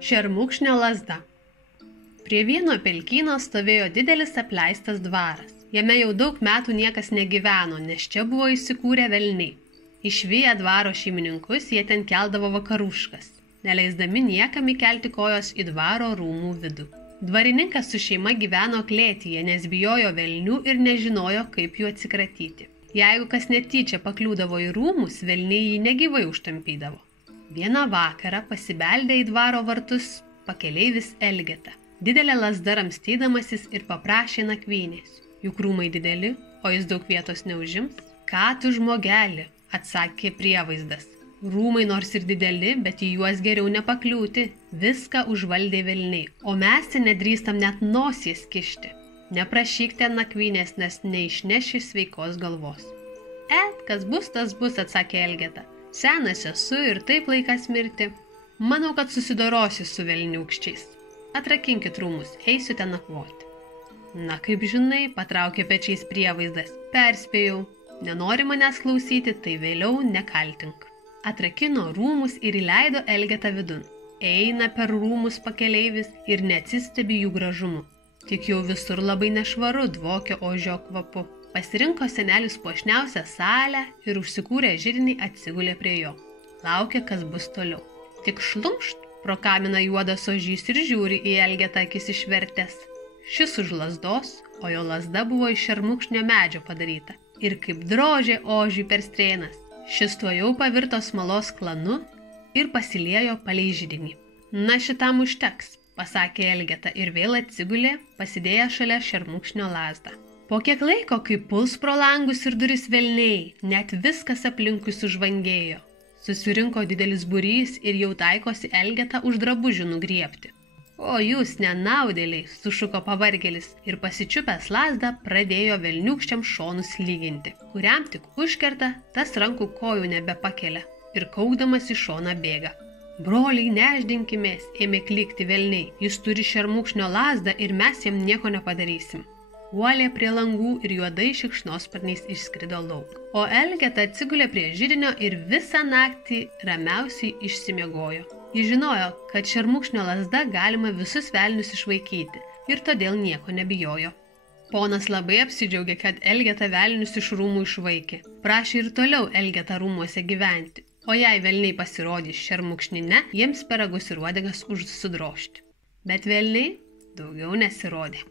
Šermukšnio lazda. Prie vieno pelkyno stovėjo didelis apleistas dvaras. Jame jau daug metų niekas negyveno, nes čia buvo įsikūrę velniai. Išviję dvaro šeimininkus, jie ten keldavo vakaruškas, neleisdami niekam įkelti kojos į dvaro rūmų vidų. Dvarininkas su šeima gyveno klėtyje, nes bijojo velnių ir nežinojo, kaip jų atsikratyti. Jeigu kas netyčia pakliūdavo į rūmus, velniai jį negyvai užtampydavo. Vieną vakarą pasibeldė į dvaro vartus pakeleivis Elgeta. Didelė lazda ramstydamasis ir paprašė nakvynės. Juk rūmai dideli, o jis daug vietos neužims. Ką tu žmogeli, atsakė prievaizdas. Rūmai nors ir dideli, bet į juos geriau nepakliūti. Viską užvaldė velniai, o mes nedrįstam net nosies kišti. Neprašyk ten nakvynės, nes neišneši sveikos galvos. Kas bus, tas bus, atsakė Elgeta. Senas esu ir taip laikas mirti. Manau, kad susidorosiu su velniūkščiais. Atrakinkit rūmus, eisiu ten nakvoti. Na, kaip žinai, patraukė pečiais prievaizdas. Perspėjau, nenori manęs klausyti, tai vėliau nekaltink. Atrakino rūmus ir įleido Elgetą vidun. Eina per rūmus pakeleivis ir neatsistebi jų gražumu. Tik jau visur labai nešvaru, dvokia ožio kvapu. Pasirinko senelis puošniausią salę ir užsikūrė židinį atsigulė prie jo. Laukė, kas bus toliau. Tik šlumšt pro kaminą juodas ožys ir žiūri į Elgetą akis išvertęs. Šis už lazdos, o jo lazda buvo iš šermukšnio medžio padaryta. Ir kaip drožė ožį per strėnas. Šis tuojau pavirto smalos klanu ir pasiliejo palei židinį. Na, šitam užteks, pasakė Elgeta ir vėl atsigulė, pasidėję šalia šermukšnio lazdą. Po kiek laiko, kai puls pro langus ir duris velniai, net viskas aplinkui sužvangėjo. Susirinko didelis būrys ir jau taikosi Elgetą už drabužių nugriebti. O jūs nenaudėliai, sušuko pavargėlis ir pasičiupęs lazdą pradėjo velniūkščiam šonus lyginti. Kuriam tik užkerta, tas rankų kojų nebepakelia ir kaukdamas į šoną bėga. Broliai, neždinkimės, ėmė klykti velniai. Jis turi šermukšnio lazdą ir mes jam nieko nepadarysim. Uolė prie langų ir juodai šikšnosparniais išskrido lauk. O Elgeta atsigulė prie židinio ir visą naktį ramiausiai išsimiegojo. Jis žinojo, kad šermukšnio lazda galima visus velnius išvaikyti ir todėl nieko nebijojo. Ponas labai apsidžiaugė, kad Elgeta velnius iš rūmų išvaikė. Prašė ir toliau Elgetą rūmuose gyventi. O jei velniai pasirodys šermukšnine, jiems per ragus ir uodegas užsudrožti. Bet velniai daugiau nesirodė.